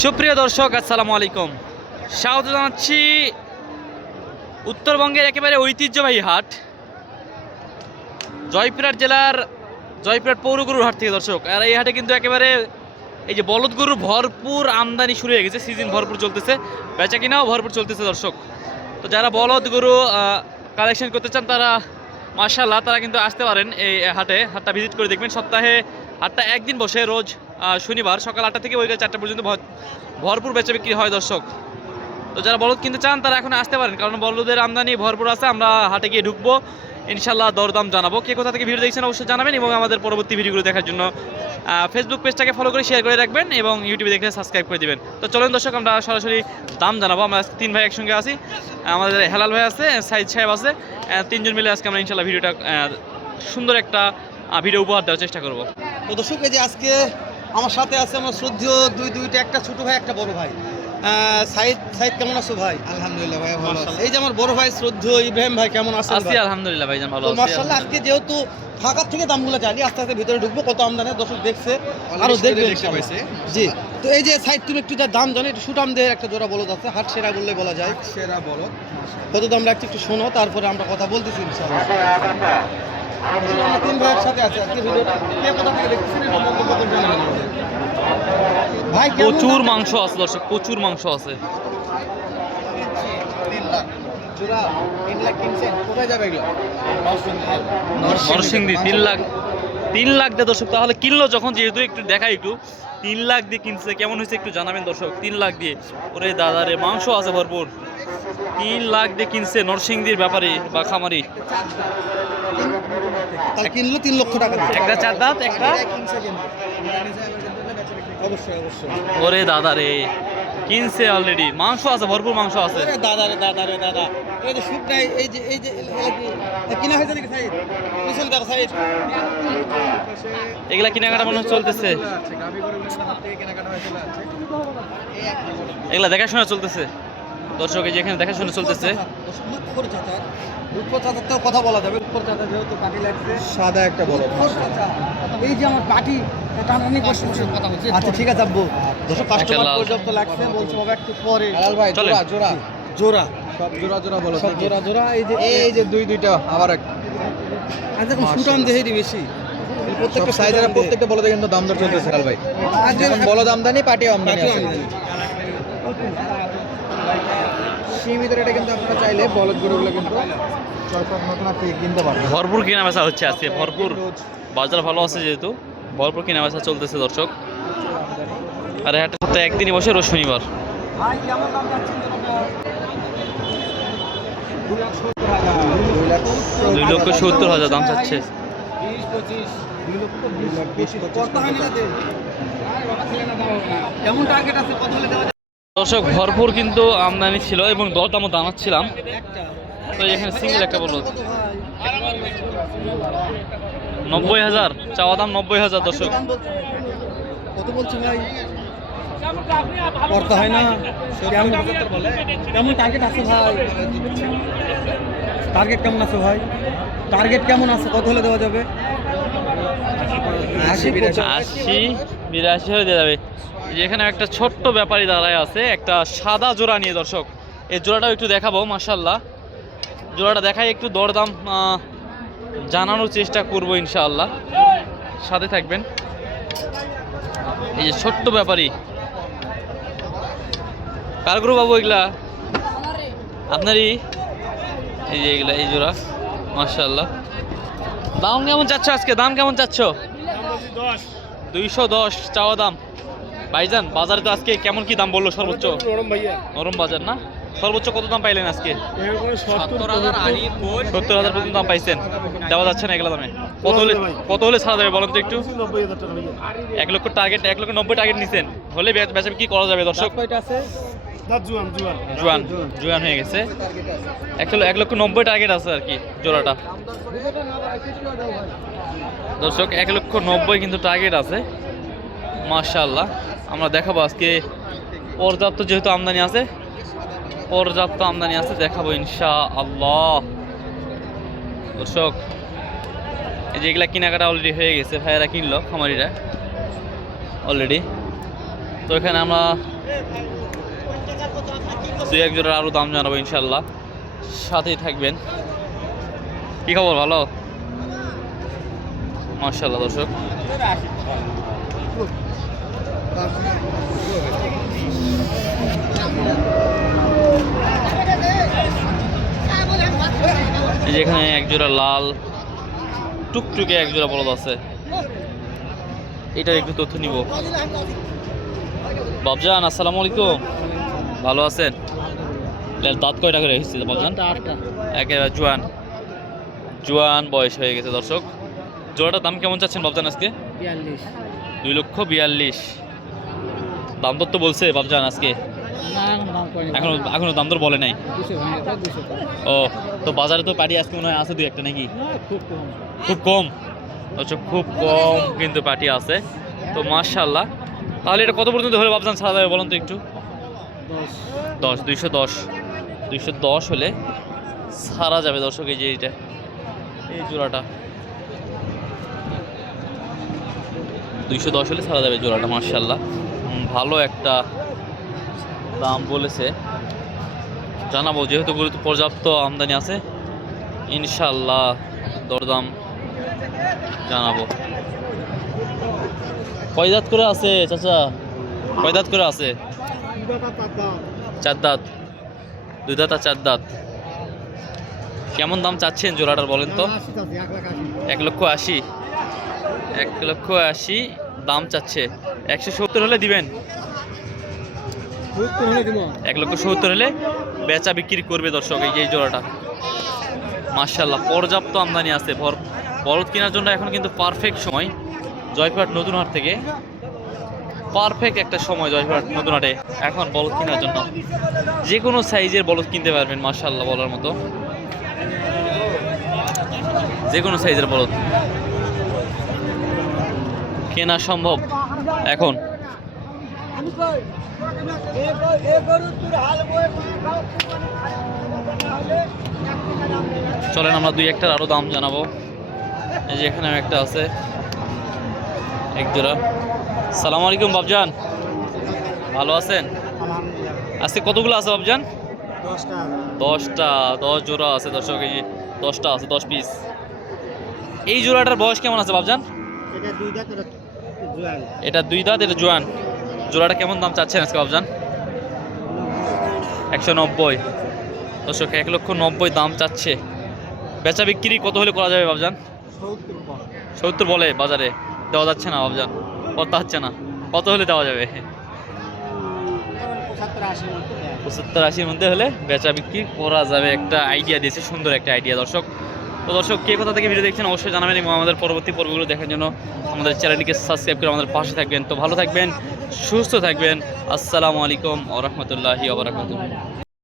সুপ্রিয় দর্শক, আসসালামু আলাইকুম। স্বাগত জানাচ্ছি উত্তরবঙ্গের একেবারে ঐতিহ্যবাহী হাট, জয়পুরহাট জেলার জয়পুরহাট পৌরগরুর হাট থেকে দর্শক। আর এই হাটে কিন্তু একেবারে এই যে বলদ গরুর ভরপুর আমদানি শুরু হয়ে গেছে, সিজন ভরপুর চলতেছে, বেচা কিনাও ভরপুর চলতেছে দর্শক। তো যারা বলদ গরু কালেকশন করতে চান তারা মাশাআল্লাহ তারা কিন্তু আসতে পারেন এই হাটটা ভিজিট করে দেখবেন। সপ্তাহে হাটটা একদিন বসে, রোজ শনিবার সকাল 8টা থেকে বিকেল 4টা পর্যন্ত ভরপুর বেচা বিক্রি হয় দর্শক। তো যারা বলদ কিনতে চান তারা এখন আসতে পারেন, কারণ বলদের আমদানি ভরপুর আছে। আমরা হাটে গিয়ে ঢুকবো, ইনশাল্লাহ দরদাম জানাবো। কে কোথা থেকে ভিডিও দেখছেন অবশ্যই জানাবেন, এবং আমাদের পরবর্তী ভিডিওগুলো দেখার জন্য ফেসবুক পেজটাকে ফলো করে শেয়ার করে রাখবেন, এবং ইউটিউবে দেখলে সাবস্ক্রাইব করে দিবেন। তো চলুন দর্শক, আমরা সরাসরি দাম জানাবো। আমরা তিন ভাই একসঙ্গে আছি, আমাদের হেলাল ভাই আছে, সাইদ সাহেব আছে, তিনজন মিলে আজকে আমরা ইনশাল্লাহ ভিডিওটা সুন্দর একটা ভিডিও উপহার দেওয়ার চেষ্টা করবো। তো দর্শক, এই যে আজকে আমার সাথে আছে আমার শ্রদ্ধেয় দুইটা, একটা ছোট ভাই একটা বড় ভাই। সাইদ কেমন আছো ভাই? আলহামদুলিল্লাহ ভাই, ভালো আছি। এই যে আমার বড় ভাই শ্রদ্ধেয় ইব্রাহিম ভাই, কেমন আছেন? আছি আলহামদুলিল্লাহ ভাইজান, ভালো আছি মাশাআল্লাহ। আজকে যেহেতু ঢাকা থেকে দামগুলো জানি, আস্তে আস্তে ভিতরে ঢুকবো, কত আমদানি দর্শক দেখছে, আরো দেখবে জি। তো এই যে সাইদ, তুমি একটু দাম জানো, একটু সুটাম দিয়ে একটা জোড়া বলদ আছে, হাট সেরা বললে বলা যায়, সেরা বলো কত দাম রাখছি একটু শোনো, তারপরে আমরা কথা বলতেছি ইনশাআল্লাহ। আমরা তিন ভাইয়ের সাথে আছে আজকে ভিডিওটা, কে কোথা থেকে দেখতেছেন একটু মন্তব্য করবেন ভাই। প্রচুর মাংস আছে দর্শক, প্রচুর মাংস আছে। 3 লাখ জোড়া, 3 লাখ কিনছেন, কোথায় যাবে এগুলো? নরসিংদী 3 লাখ দিয়ে দর্শক। তাহলে কিনলো যখন, যেহেতু একটু দেখাই, একটু 3 লাখ দিয়ে কিনছে, কেমন হয়েছে একটু জানাবেন দর্শক। 3 লাখ দিয়ে, ওরে দাদারে মাংস আছে ভরপুর। 3 লাখ দিয়ে কিনছে নরসিংদীর ব্যাপারী বা খামারি। তাহলে কিনলো 3 লক্ষ টাকা দিয়ে। একটা চার দাঁত, একটা অবশ্যই অবশ্যয়। ওরে দাদারে কিনছে অলরেডি, মাংস আছে ভরপুর, মাংস আছে। দাদা এই যে শুট নাই, এই যে কিনা হয়েছে নাকি সাইদ? পিছনে দেখো সাইদ, এগুলা কেনাকাটা মনে হয় চলতেছে, এগুলা দেখাশোনা চলতেছে দর্শক। এই যে এখানে দেখাশোনা চলতেছে। রূপপুর চাচার তো কথা বলা যাবে, রূপপুর চাচা যেহেতু পাটি লাগছে, সাদা একটা বলো। এই যে আমার পাটি টানানি বসে কথা হচ্ছে। আচ্ছা ঠিক আছে আব্বু, দর্শক কাস্টমার পর্যাপ্ত লাগছে, বলছে বাবা একটু পরে। হালাল ভাই, চলেন। জোড়া জোড়া সব জোড়া বলো। সব জোড়া এই যে দুইটা আবার এক আজ দেখুন সুটাম দেহেরই বেশি, প্রত্যেকটা সাইজের প্রত্যেকটা বলতে কিন্তু দাম দর চলতেছে হালাল ভাই। আজ যেমন বলদ আমদানি, পাটিও আমদানি আছে। সীমিত রেটে কিন্তু আপনারা চাইলে বলদ গরুগুলো কিন্তু নতুন আপনি কিনতে পারবেন। ভরপুর কেনা বেচা হচ্ছে আজকে, ভরপুর বাজার ভালো আছে যেহেতু, ভরপুর কেনা বেচা চলতেছে দর্শক। আর হাটে সপ্তাহে একদিনই বসে, রোজ শনিবার। ভাই কেমন দাম যাচ্ছে? 2,70,000 দাম চাচ্ছে। কেমন টার্গেট আছে, কত হলে দেওয়া যাবে? দর্শক ভরপুর কিন্তু আমদানি ছিল, এবং দরদামও জানাচ্ছিলাম। তো এখানে সিঙ্গেল একটা বলল 90,000 চাওয়া দাম, 90,000 দর্শক। কত বলছি ভাই? করতে হয় না। কেমন টার্গেট আছে ভাই? টার্গেট কেমন আছে ভাই? টার্গেট কেমন আছে, কত হলে দেওয়া যাবে? 80-82 হয়ে দেওয়া যাবে। এই যে এখানে একটা ছোট্ট ব্যাপারী দাঁড়ায় আছে, একটা সাদা জোড়া নিয়ে দর্শক। এই জোড়াটাও একটু দেখাবো, মাশাআল্লাহ জোড়াটা দেখাই, একটু দরদাম জানানোর চেষ্টা করবো ইনশাআল্লাহ, সাথে থাকবেন। এই যে ছোট্ট ব্যাপারী, কার গরু বাবু এগুলা? আপনারই? এই যে এগুলা, এই জোড়া মাশাআল্লাহ। দাম কেমন চাচ্ছ আজকে? দাম কেমন চাচ্ছ? 210 চাওয়া দাম। ভাইজান বাজারে তো আজকে কেমন কি দাম বললো সর্বোচ্চ? নরম বাজার না? সর্বোচ্চ কত দাম পাইলেন আজকে? 70,000 পর্যন্ত দাম পাইছেন। দেওয়া যাচ্ছে না এগুলা দামে? কত হলে ছাড়া যাবে বলেন তো একটু? 1 লক্ষ টার্গেট, 1,90,000 টার্গেট নিছেন, হলে বেচা কি করা যাবে দর্শক? জুয়ান হয়ে গেছে। 1,90,000 টার্গেট আছে আর কি জোড়াটা দর্শক। 1,90,000 কিন্তু টার্গেট আছে মাশাআল্লাহ। আমরা দেখাবো আজকে, পর্যাপ্ত যেহেতু আমদানি আছে, দেখাবো ইনশাআল্লাহ দর্শক। এই যে এগুলা কেনাকাটা অলরেডি হয়ে গেছে, ভাইয়েরা কিনলো, খামারিরা অলরেডি। তো এখানে আমরা দুই এক জোড়ার আরও দাম জানাবো ইনশাল্লাহ, সাথেই থাকবেন। কি খবর, ভালো? মাশাআল্লাহ দর্শক, এই যে এখানে এক জোড়া লাল টুকটুকে এক জোড়া বলদ আছে, এটার একটু তথ্য নিব। বাবজান আসসালামু আলাইকুম, ভালো আছেন? দাঁত কয়টা করে এসেছে বাবজান? একেবারে জোয়ান জোয়ান বয়স হয়ে গেছে দর্শক। জোড়াটার দাম কেমন চাচ্ছেন বাবজান আজকে? 2,42,000। দাম দর তো বলছে বাবজান আজকে? এখনো দাম দর বলে নাই। ও, তো বাজারে তো পাটি আজকে মনে হয় আছে দুই একটা নাকি? খুব কম আচ্ছা, খুব কম কিন্তু পাটি আছে। তো মাশাআল্লাহ, তাহলে এটা কত পর্যন্ত হলে বাবজান ছাড়া যাবে বলেন তো একটু? 210 হলে ছাড়া যাবে দর্শক। এই যে এইটা, এই জোড়াটা 210 হলে ছাড়া যাবে জোড়াটা। মাশাআল্লাহ, ভালো একটা দাম বলেছে, জানাবো যেহেতু গরুতে পর্যাপ্ত আমদানি আছে, ইনশাআল্লাহ দরদাম জানাবো। কয় দাঁত করে আছে চাচা? কয় দাঁত করে আছে? 4 দাঁত। 2 দাঁত আর 4 দাঁত। কেমন দাম চাচ্ছেন জোড়াটার বলেন তো? 1,80,000। 1,80,000 দাম চাচ্ছে। 170 হলে দিবেন? 1,70,000 হলে বেচা বিক্রি করবে দর্শক। এই যে এই জোড়াটা মাশাআল্লাহ পর্যাপ্ত আমদানি আছে। বলদ কেনার জন্য এখন কিন্তু পারফেক্ট সময় জয়পুরহাট নতুন হাট থেকে, পারফেক্ট একটা সময় জয়পুরহাট নতুন হাটে এখন বলদ কেনার জন্য। যে কোনো সাইজের বলদ কিনতে পারবেন মাশাআল্লাহ বলার মতো, যে কোনো সাইজের বলদ কেনা সম্ভব এখন। চলেন আমরা দুই একটার আরো দাম জানাবো। এই যে এখানে একটা আছে এক জোড়া। সালাম আলাইকুম বাবজান, ভালো আছেন? আজকে কতগুলো আছে বাবজান? 10টা। 10 জোড়া আছে দর্শক। এই যে 10টা আছে, 10 পিস। এই জোড়াটার বয়স কেমন আছে বাবজান? এটা 2 দাঁত, এটা জোয়ান। জোড়াটা কেমন দাম চাচ্ছেন আজকে বাবজান? 190 দর্শক, 1,90,000 দাম চাচ্ছে। বেচা বিক্রি কত হলে করা যাবে বাবজান? 70 বলে বাজারে, দেওয়া যাচ্ছে না বাবজান, কথা হচ্ছে না। কত হলে দেওয়া যাবে? 75-80 মধ্যে হলে বেচা বিক্রি করা যাবে। একটা আইডিয়া দিয়েছে, সুন্দর একটা আইডিয়া দর্শক। তো দর্শক, কে কোথা থেকে ভিডিও দেখছেন অবশ্যই জানাবেন এবং আমাদের পরবর্তী পর্বগুলো দেখার জন্য আমাদের চ্যানেলটিকে সাবস্ক্রাইব করে আমাদের পাশে থাকবেন। তো ভালো থাকবেন, সুস্থ থাকবেন। আসসালামু আলাইকুম ওয়া রাহমাতুল্লাহি ওয়া বারাকাতুহু।